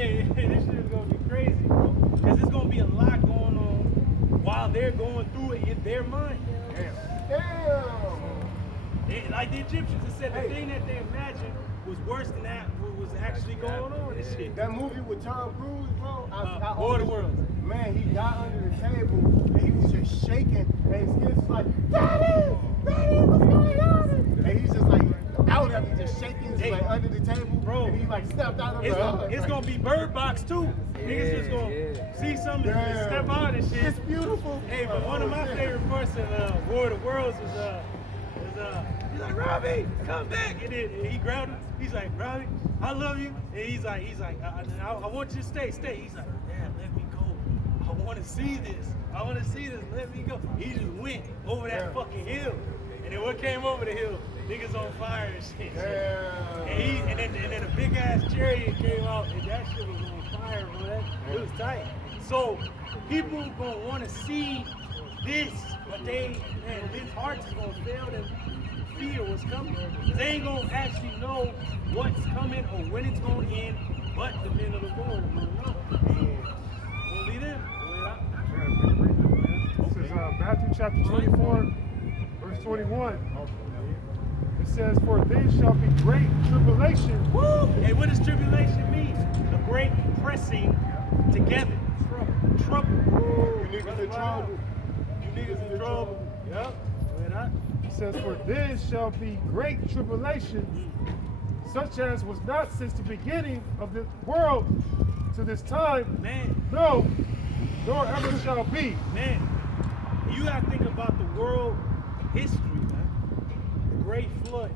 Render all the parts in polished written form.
this shit is gonna be crazy, bro. Because there's gonna be a lot going on while they're going through it in their mind. Damn. Like the Egyptians, it said the thing that they imagined was worse than that what was actually going on. This shit. That movie with Tom Cruise, bro. War of the Worlds. Man, he got under the table and he was just shaking, and his kids was like, Daddy, what's going on? And he's just like out of it, just shaking, just like under the table, bro. And he like stepped out of It's gonna be Bird Box too. Niggas just gonna see something and just step out and shit. It's beautiful. Hey, but one of my favorite parts of War of the Worlds is he's like, Robbie, come back, and then he grabbed him. He's like, Robbie, I love you, and he's like, I want you to stay. He's like, Dad, let me go. I want to see this. Let me go. He just went over that fucking hill, and then what came over the hill? Niggas on fire and shit. And then a big ass chariot came out, and that shit was on fire, bro. It was tight. So people gonna want to see this, but his hearts is gonna fail them. Fear what's coming. They ain't gonna actually know what's coming or when it's gonna end, but the men of the Lord will know. Only them. This is Matthew chapter 24, verse 21. It says, "For there shall be great tribulation." Woo! Hey, what does tribulation mean? A great pressing together. Trouble. You niggas in trouble. Yep. It says, "For there shall be great tribulation, such as was not since the beginning of the world to this time, Man, no, nor ever shall be." man, you gotta think about the world history, man. The Great Flood.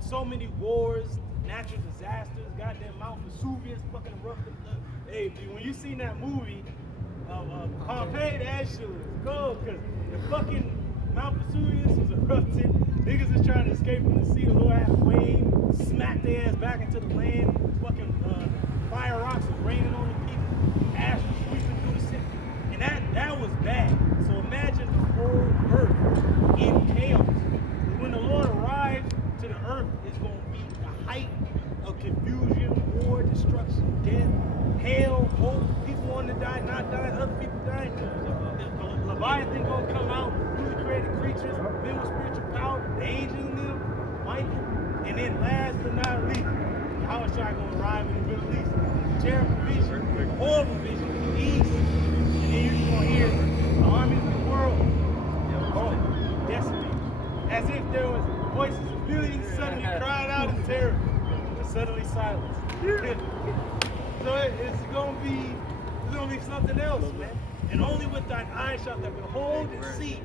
So many wars, natural disasters, goddamn Mount Vesuvius fucking erupted. Hey, when you seen that movie, Pompeii, that shit was gold, because the fucking Mount Vesuvius was erupting. Niggas is trying to escape from the sea. The little ass wave smacked their ass back into the land. Fucking fire rocks was raining on the people. Ash was sweeping through the city. And that was bad. So imagine the whole earth in chaos. When the Lord arrives to the earth, it's going to be the height of confusion, war, destruction, death, hell, hope. People want to die, not dying, other people dying. The Leviathan going to come out. Created creatures, men with spiritual power, the angel in them, Michael, and then last but not least, how is y'all gonna arrive in the Middle East? Terrible vision, horrible vision in the East, and then you're just gonna hear the armies of the world, decimated, as if there was voices of billions suddenly cried out in terror, but suddenly silence. So it's gonna be something else, man. And only with thine eyes shalt thou behold and see.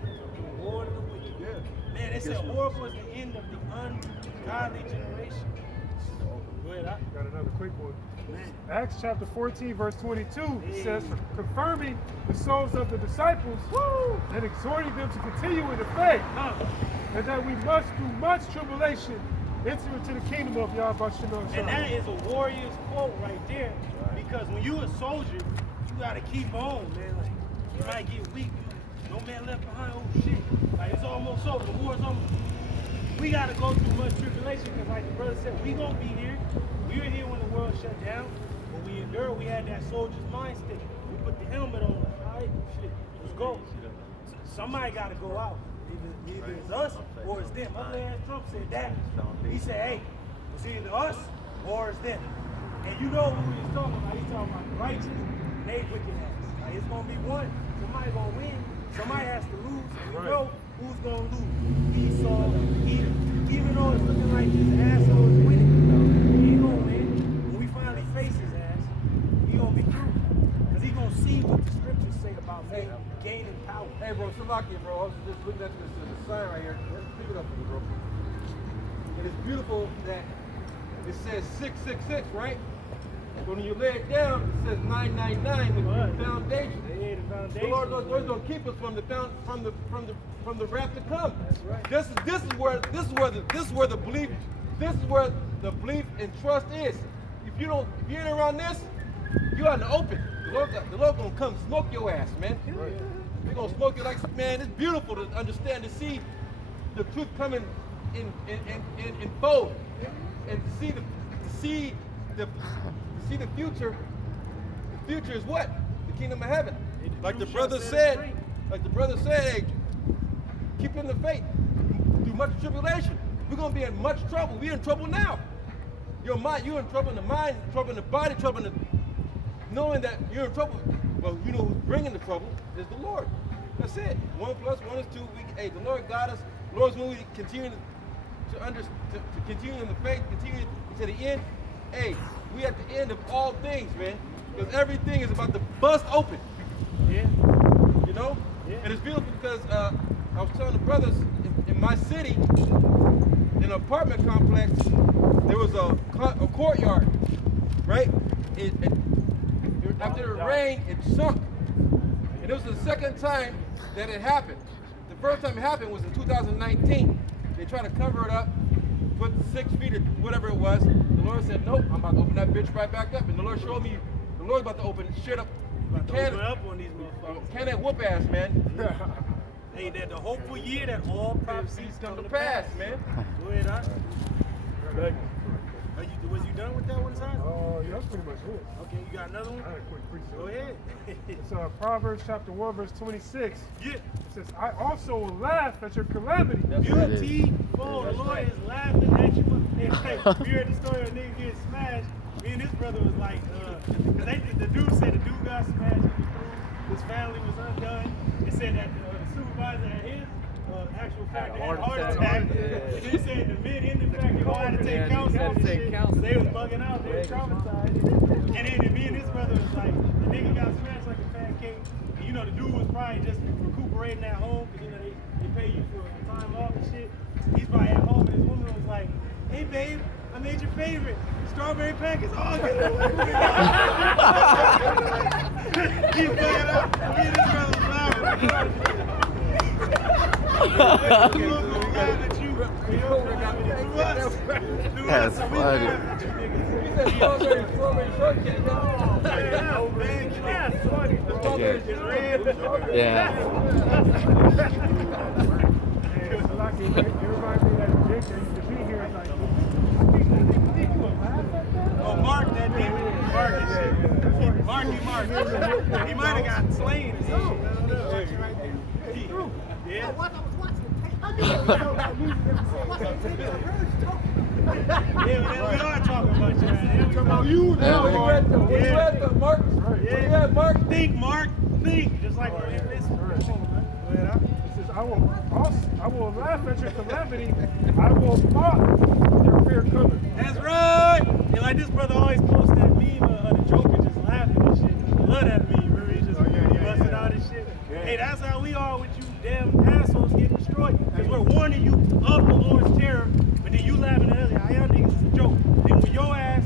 Lord of the wicked. Man, they said horrible is the end of the ungodly generation. Go ahead, Got another quick one. man. Acts chapter 14, verse 22 says, "Confirming the souls of the disciples and exhorting them to continue in the faith, and that we must through much tribulation enter into the kingdom of Yahweh Shemel." And that is a warrior's quote right there. Because when you a soldier, you gotta keep on, man. Like, you might get weak. No man left behind. Oh shit! Like it's almost over. The war's almost. We gotta go through much tribulation because, like the brother said, we gonna be here. We were here when the world shut down, but we endured. We had that soldier's mind state. We put the helmet on. Like, all right, shit, let's go. Somebody gotta go out. Either it's us or it's them. Ugly ass Trump said that. He said, "Hey, it's either us or it's them." And you know who he's talking about? He's talking about the righteous and they wicked ass. Like it's gonna be one. Somebody gonna win. Somebody has to lose, and we know who's going to lose. Esau, Edom. Even though it's looking like this asshole is winning, he ain't going to win. When we finally face his ass, he going to be through. Because he going to see what the scriptures say about men gaining power. Hey, bro, Salakia, bro. I was just looking at this sign right here. Let's pick it up for me, bro. And it's beautiful that it says 666, right? But when you lay it down, it says 999, which is the foundation. The Lord's going to keep us from the wrath to come. That's right. This is where the belief and trust is. If you ain't around this, you out in the open. The Lord gonna come smoke your ass, man. Right. He's gonna smoke you like, man. It's beautiful to understand, to see the truth coming in fold, and to see see the future is what? The kingdom of heaven. Like the truth brother shall set us said, free. hey, keep in the faith through much tribulation. We're gonna be in much trouble. We're in trouble now. Your mind, you're in trouble in the mind, trouble in the body, trouble in the knowing that you're in trouble. Well, you know who's bringing the trouble is the Lord. That's it. 1 + 1 is 2. Hey, the Lord got us. The Lord's when we continue to continue in the faith, continue to the end. Hey, we at the end of all things, man. Because everything is about to bust open. Yeah. You know? Yeah. And it's beautiful because I was telling the brothers in my city, in an apartment complex, there was a courtyard, right? After the rain, it sunk. And it was the second time that it happened. The first time it happened was in 2019. They tried to cover it up, put 6 feet or whatever it was. The Lord said, nope, I'm about to open that bitch right back up. And the Lord showed me, the Lord's about to open shit up. About to open up on these motherfuckers. Can that whoop ass, man? Hey, that the hopeful year that all prophecies come to pass, pass. man. Go ahead, Doc. Was you done with that one, side? Oh, yeah, that's pretty much it. Okay, you got another one? I had a quick precept. Go ahead. It's Proverbs chapter 1, verse 26. Yeah. It says, I also will laugh at your calamity. Beautiful. The Lord is laughing at you. Hey, we heard the story of a nigga getting smashed. Me and his brother was like, because the dude said the dude got smashed, he was through, his family was undone. It said that the supervisor at his actual factory had a heart attack. And they said the men in the factory all had to take counsel and shit. So they was bugging out, they were traumatized. And then me and his brother was like, the nigga got smashed like a pancake. And you know, the dude was probably just recuperating at home, because you know, they pay you for time off and shit. He's probably at home, and his woman was like, hey babe, I made your favorite, strawberry pancakes. Oh, get it away from me. He's bugging out. Me and his brother was laughing. That's funny. He said strawberry shortcake. Yeah. It's like, you remind me that Jake that used to be here. It's like, I think you would laugh at that? Oh, Mark, that nigga. Mark and shit. Mark. He might have got slain or something. I don't know. Yeah. Yeah, we are talking about you, man. Talking about you now, Where you at, Mark. where you at, Mark? Where you at, Mark? Think, Mark. Think. Just like this. It says, I will laugh at your calamity. I will mock your fear coming. That's right. And like this brother always posts that meme of the Joker just laughing and shit. I love that meme. Remember he just busting out and shit. Yeah. Hey, that's how we are with you damn assholes getting destroyed. Because we're warning you of the Lord's terror, but then you laughing at us. How y'all niggas is a joke. Then when your ass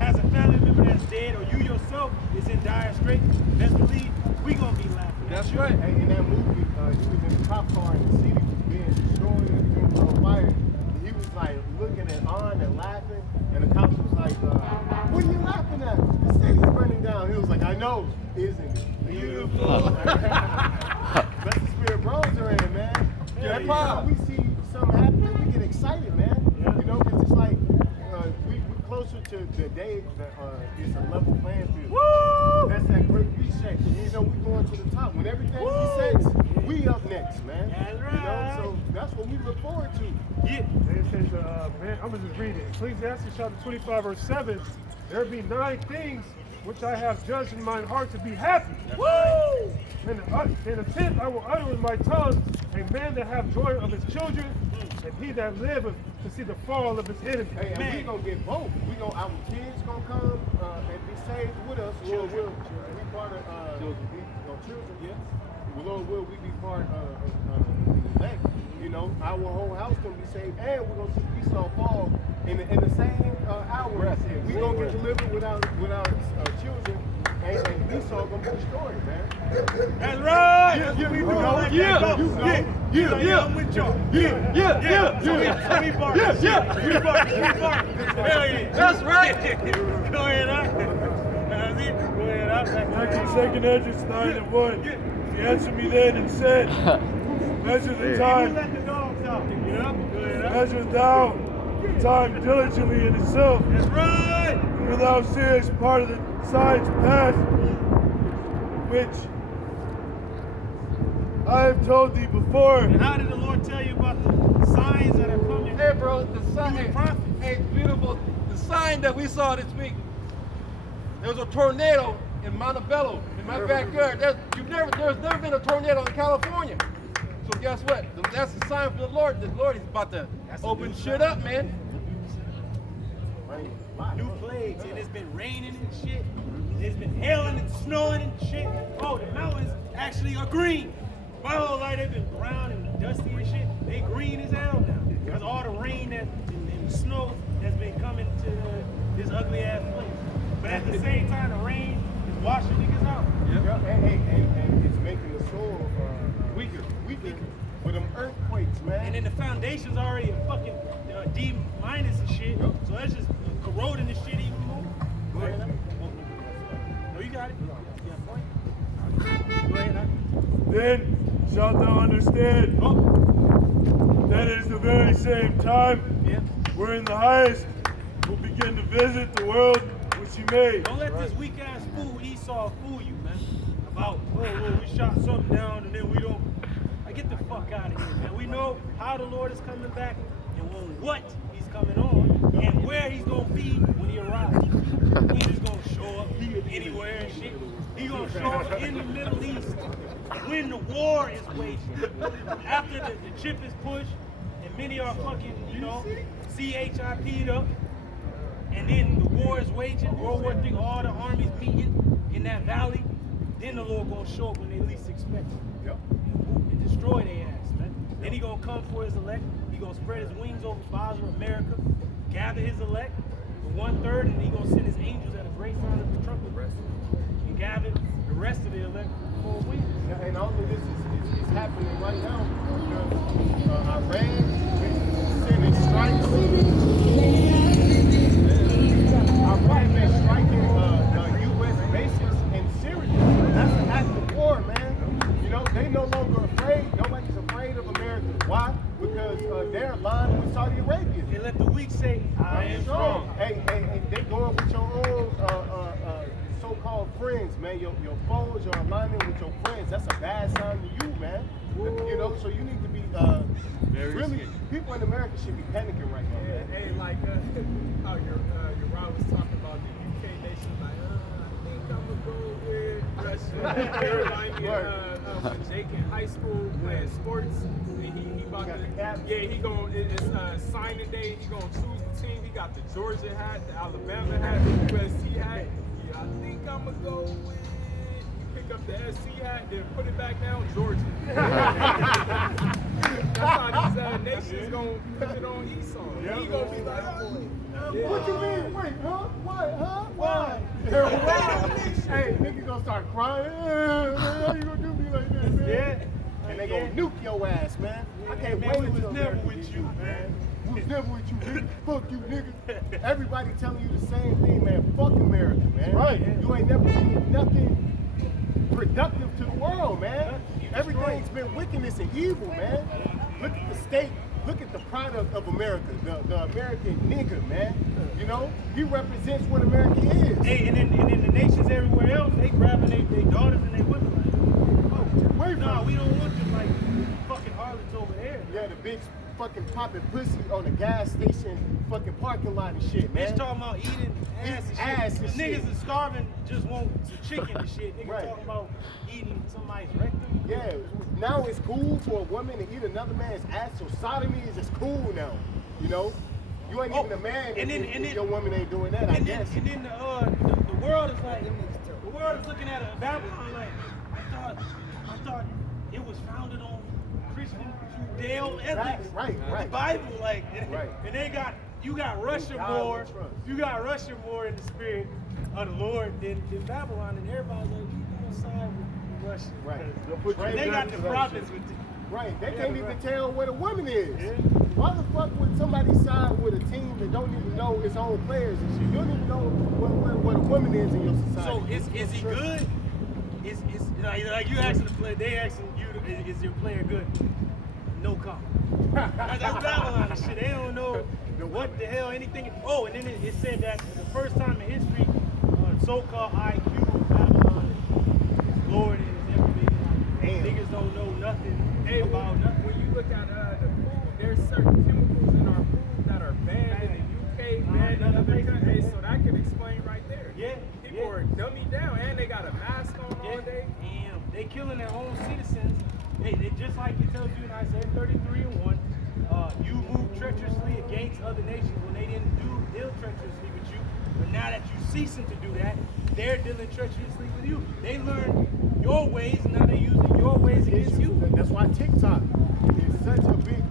has a family member that's dead, or you yourself is in dire straits, best believe we gonna be laughing. That's right. Hey, in that movie, he was in the cop car and the city was being destroyed, everything was on fire. He was like looking at On and laughing, and the cops was like, what are you laughing at? The city's burning down. He was like, I know, isn't it? Beautiful. That's the spirit bros are in, man. Every time we see something happen, we get excited, man. You know, because it's like, we're closer to the day that it's a level playing field. Woo! That's that great reset. You know, we going to the top. When everything resets, we up next, man. That's You know, right. so that's what we look forward to. Yeah. And it says, man, I'm going to just read it. Ecclesiastes chapter 25, verse 7. There be 9 things which I have judged in mine heart to be happy. Woo! And a 10th I will utter with my tongue, a man that have joy of his children, and he that liveth to see the fall of his enemy. Hey, and we gonna get both. Our kids gonna come and be saved with us. Lord will we part of children. Yeah. Lord will we be part of the elect. You know, our whole house gonna be saved, and we're gonna see Esau fall in the same hour. We gonna get delivered with our children, and Esau gonna be destroyed, man. That's right. Yeah, We you doing know, like yeah, that. you know, Yeah, I'm with y'all. Yeah. So we bark. We bark. Hell yeah. That's right. Go ahead, That's it. Go ahead, Second Ezra 9:1. He answered me then and said, measure the You time, let the dogs out. You know? Go ahead, measure thou time diligently in itself. That's right. For thou seest part of the signs past, which I have told thee before. And how did the Lord tell you about the signs that are coming? Hey, bro, the Through sign. the prophets. Hey, it's beautiful. The sign that we saw this week. There was a tornado in Montebello, in my backyard. There's never been a tornado in California. So guess what? That's a sign from the Lord. The Lord is about to open shit up, man. New plagues, and it's been raining and shit. It's been hailing and snowing and shit. Oh, the mountains actually are green. My whole life they've been brown and dusty and shit. They green as hell now. Because all the rain and snow that's been coming to this ugly ass place. But at the same time, the rain is washing niggas out. And it's making the soil weaker for them earthquakes, man. And then the foundation's already a fucking D- and shit. So that's just corroding this shit even more. Go ahead. No, you got it. You got a point? Go ahead. Then shalt thou understand that it is the very same time wherein the highest will begin to visit the world which he made. Don't let this weak ass fool Esau fool you, man. About, we shot something down and then we don't. Get the fuck out of here, man. We know how the Lord is coming back and on what he's coming on and where he's gonna be when he arrives. He's just gonna show up anywhere and shit. He's gonna show up in the Middle East when the war is waged. After the chip is pushed and many are fucking, CHIP'd up. And then the war is waging, World War III, all the armies meeting in that valley. Then the Lord gonna show up when they least expect it. And destroy their ass, man. Then he gonna come for his elect. He gonna spread his wings over Basra, America, gather his elect, the 1/3, and he gonna send his angels at a great sound of the trumpet, and gather the rest of the elect for 4 weeks. And all of this is happening right now because Iran is sending strikes. Iran been striking U.S. bases in Syria. That's an act of war, man. They no longer afraid. Nobody's afraid of America. Why? Because they're aligned with Saudi Arabia. And let the weak say, I am strong. Hey, they going with your own so-called friends, man. Your foes, your alignment with your friends. That's a bad sign to you, man. So you need to be really. People in America should be panicking right now, man. Hey, like how your Rod was talking about the UK nation, like I think I'm gonna go with Russia. They remind me of when Jake in high school playing sports. And he about to, he going it's signing day. He gonna choose the team. He got the Georgia hat, the Alabama hat, the USC hat. Yeah, I think I'm gonna go with. Pick up the SC hat, then put it back down, Georgia. That's how these nations gonna put it on Esau. He gonna be like, What you mean? Wait, huh? What? Huh? Why? Hey, nigga gonna start crying. How you gonna do me like this, man? Yeah. And they gonna nuke your ass, man. I can't wait we was till never America with gets you, man. We was never with you, nigga. Fuck you, nigga. Everybody telling you the same thing, man. Fuck America, man. Right. You ain't never seen nothing productive to the world, man. Everything's been wickedness and evil, man. Look at the state. Look at the product of America, the American nigger, man. He represents what America is. Hey, and then the nations everywhere else, they grabbing their daughters and they women like, Wait, nah, we don't want them like fucking harlots over there. Yeah, the bitch fucking popping pussy on the gas station fucking parking lot and shit, man. Bitch talking about eating ass and shit. Niggas is starving, just want some chicken and shit. Niggas Right. talking about eating somebody's rectum. Yeah, now it's cool for a woman to eat another man's ass, so sodomy is just cool now, You ain't even a man if your woman ain't doing that, I guess. And then the world is like, the world is looking at Babylon like, I thought it was founded on Christian Judeo ethics. Right. The Bible, like, Right. and you got Russia more, in the spirit of the Lord than Babylon, and everybody's like, you gonna side with Russia. Right. And they got the prophets with it. Right, they can't even tell what a woman is. Why the fuck would somebody side with a team that don't even know its own players and shit? You don't even know what a woman is in your society. So is he good? Is like you asking the player, they asking you, is your player good? No comment. That's Babylon and shit. They don't know What the hell? Anything? Oh, and then it said that the first time in history, so-called IQ Babylon is lower than it's ever been. Damn. Niggas don't know nothing Hey, about nothing. when you look at the food, there's certain chemicals in our food that are banned in the UK, banned in other countries. So that can explain right there. Yeah, People yeah. are dummied down and they got a mask on all day. Damn, they killing their own citizens. They just like it tells you in Isaiah 33:1, you moved treacherously against other nations when they didn't deal treacherously with you. But now that you ceasing to do that, they're dealing treacherously with you. They learn your ways, and now they're using your ways against you. That's why TikTok is such a big,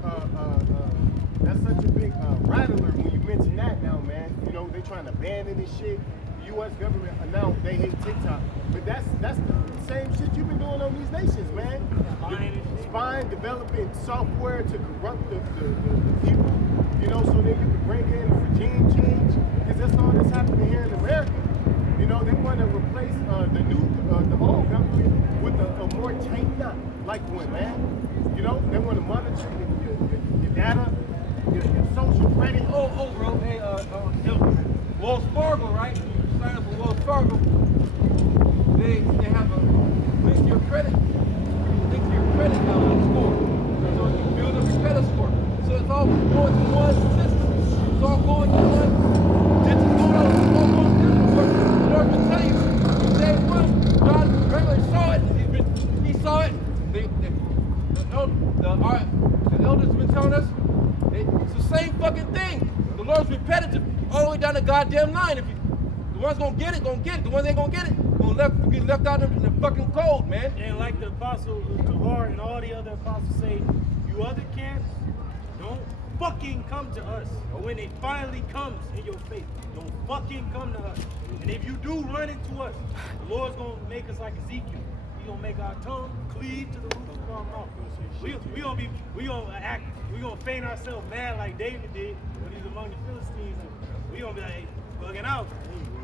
that's such a big rattler when you mention that now, man. You know, they trying to ban it and shit. The U.S. government announced they hate TikTok. But that's the same shit you've been doing on these nations, man. Spying, developing software to corrupt the people, you know, so that you can bring in regime change. Because that's all that's happening here in America. You know, they want to replace the old government with a more China-like one, man. You know, they want to monitor your data, your social credit. Oh, bro. Hey, Wells Fargo, right? You sign up for Wells Fargo. They have a link to your credit score. So you build up your credit score. So it's all going to one system. It's all going to one. It's going on. It's all going to one. The Lord will tell you. From day one, John regularly saw it. He saw it. The elders have been telling us. It's the same fucking thing. The Lord's repetitive all the way down the goddamn line. If you, the ones gonna get it, gonna get it. The ones ain't gonna get it, gonna get left out in the fucking cold, man. And like the apostle Kahar and all the other apostles say, you other camps, don't fucking come to us. Or when it finally comes in your face, don't fucking come to us. And if you do run into us, the Lord's gonna make us like Ezekiel. He's gonna make our tongue cleave to the roof of our mouth. We gonna feign ourselves mad like David did when he's among the Philistines. And we gonna be like, hey, bugging out.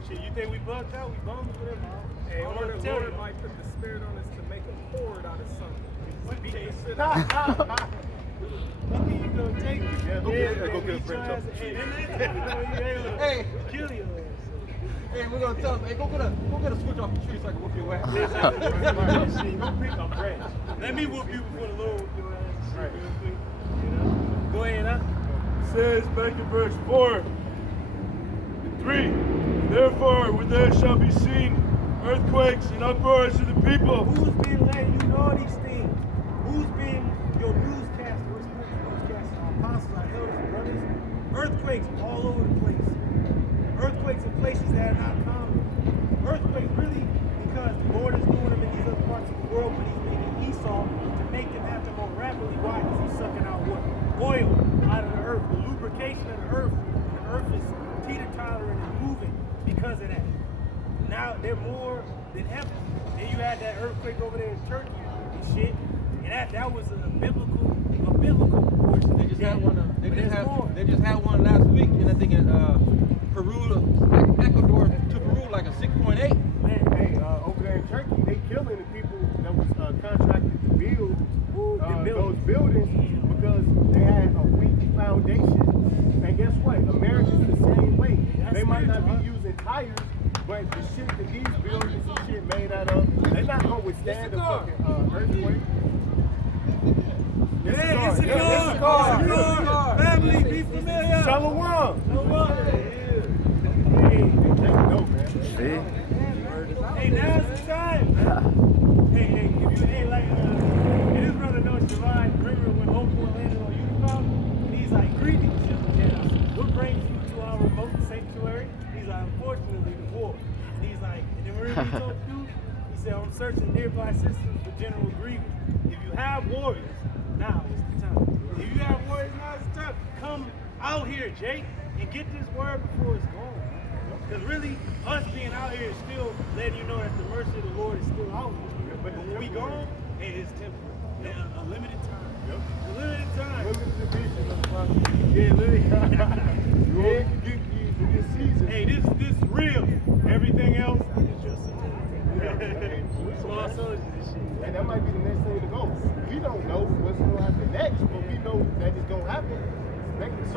Shit, you think we bugged out? We bummed, whatever. Hey, I or wanna the tell Lord you. might put the spirit on us to make a cord out of something. What We can't sit What can you gonna take? Yeah, go get a French Hey, Hey. kill your ass. Hey, we're gonna tell them, hey, go get a switch off the tree so I can whoop your ass. Go pick a branch. Let me whoop you before the Lord whoop your ass. Right. Real quick. You know? Go ahead, huh? Says back in verse 4 and 3, therefore when there shall be seen earthquakes and uproars of the people. Who's been letting you know these things? Who's been your newscaster? What's your newscaster? Our apostles, our elders, and brothers. Earthquakes all over the place. Earthquakes in places that are not common. Earthquakes really because the Lord is doing them in these other parts of the world, but he's making Esau to make them happen more rapidly. Why? Because he's sucking out what? Oil out of the earth, the lubrication of the earth. The earth is teeter-tottering and moving because of that. Now they're more than ever. Then you had that earthquake over there in Turkey and shit. And that was a biblical proportion. They just had one. They But just there's had. more. They just had one last week, and I think in Peru, Ecuador to Peru like a 6.8. Man, Hey, over there in Turkey, they killing the people that was contracted to build those buildings because they had a weak foundation. And guess what? America's the same way. They might not be using tires, but the shit that these buildings and shit made out of, they're not gonna withstand a fucking earthquake. Hey, it's a car. Family, be familiar. Shalom. Hey, No, man. hey, now's the time. Hey, if you ain't like, and this brother knows Shavon, remember when Oprah landed on Utah? And he's like, greetings, young. What brings you to our remote sanctuary? He's like, unfortunately, the war. And he's like, and then remember he told you? He said, I'm searching nearby systems for General Grievous. If you have warriors, now is the time. If you have warriors, now is the time. Come out here, Jake, and get this word before it's gone. Because really, us being out here is still letting you know that the mercy of the Lord is still out here. But when we gone, it is temporary. Yeah, a limited time. Yep. A limited time. Limited edition of the podcast. Yeah, literally. You only get these for this season. Hey, this is real. Everything else is just Yeah. small soldiers and shit. And that might be